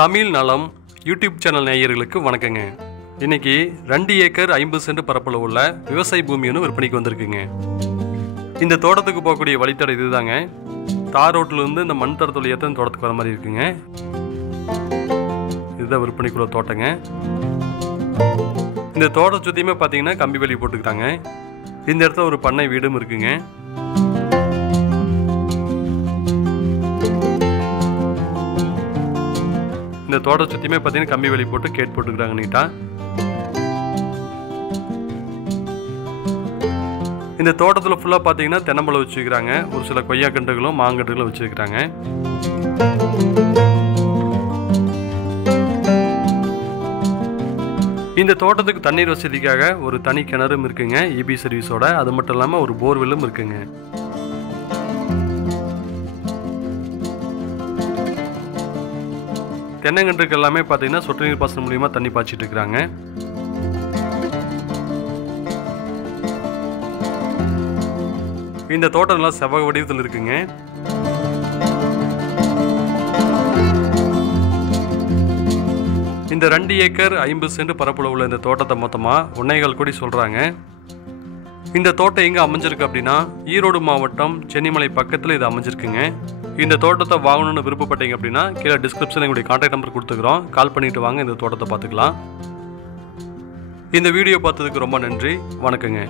தமிழ் நலம் YouTube channel நேயர்களுக்கு வணக்கங்க. இன்னைக்கு 2 ஏக்கர் 50 சென்ட் பரப்பளவு உள்ள விவசாய பூமி ஒன்று விற்பனைக்கு வந்திருக்குங்க. இந்த தோட்டத்துக்கு போகக்கூடிய வழித்தடம் இதுதாங்க. தார் ரோட்ல இருந்து இந்த மண் தடத்துல ஏற்ற இந்த தோட்டத்துக்கு வர மாதிரி இருக்குங்க. இதுதான் விற்பனைக்குள்ள தோட்டங்க. இந்த தோட்டத்தை சுற்றியுமே பார்த்தீங்கன்னா கம்பி வேலி போட்டுக்கிறாங்க. இந்த இடத்துல ஒரு பண்ணை வீடும் இருக்குங்க. இந்த தோட்டத்தை சுற்றியுமே பார்த்தீங்கன்னா கம்பி வேலி போட்டு கேட் போட்டுக்கிறாங்க நீட்டா. இந்த தோட்டத்தில் ஃபுல்லாக பார்த்தீங்கன்னா தென்னம்பழம் வச்சுக்கிறாங்க. ஒரு சில கொய்யாக்கன்றுகளும் மாங்கன்றுகளும் வச்சுருக்கிறாங்க. இந்த தோட்டத்துக்கு தண்ணீர் வசதிக்காக ஒரு தனி கிணறும் இருக்குங்க, இபி சர்வீஸோட. அது மட்டும் இல்லாமல் ஒரு போர்வெல்லும் இருக்குங்க. தென்னங்கன்றுக்கு எல்லாமே பார்த்தீங்கன்னா சொட்டு நீர் பாசனம் மூலியமாக தண்ணி பாய்ச்சிட்டு இருக்கிறாங்க. இந்த தோட்டம் நல்லா செவ்வக வடிவத்தில் இருக்குங்க. இந்த 2 ஏக்கர் 50 சென்ட் பரப்பளவு உள்ள இந்த தோட்டத்தை மொத்தமாக 1.25 கோடி சொல்கிறாங்க. இந்த தோட்டம் எங்கே அமைஞ்சிருக்கு அப்படின்னா ஈரோடு மாவட்டம் சென்னிமலை பக்கத்தில் இது அமைஞ்சிருக்குங்க. இந்த தோட்டத்தை வாங்கணும்னு விருப்பப்பட்டீங்க அப்படின்னா கீழே டிஸ்கிரிப்ஷனில் எங்களுடைய கான்டாக்ட் நம்பர் கொடுத்துக்கிறோம். கால் பண்ணிட்டு வாங்க, இந்த தோட்டத்தை பார்த்துக்கலாம். இந்த வீடியோ பார்த்ததுக்கு ரொம்ப நன்றி. வணக்கங்க.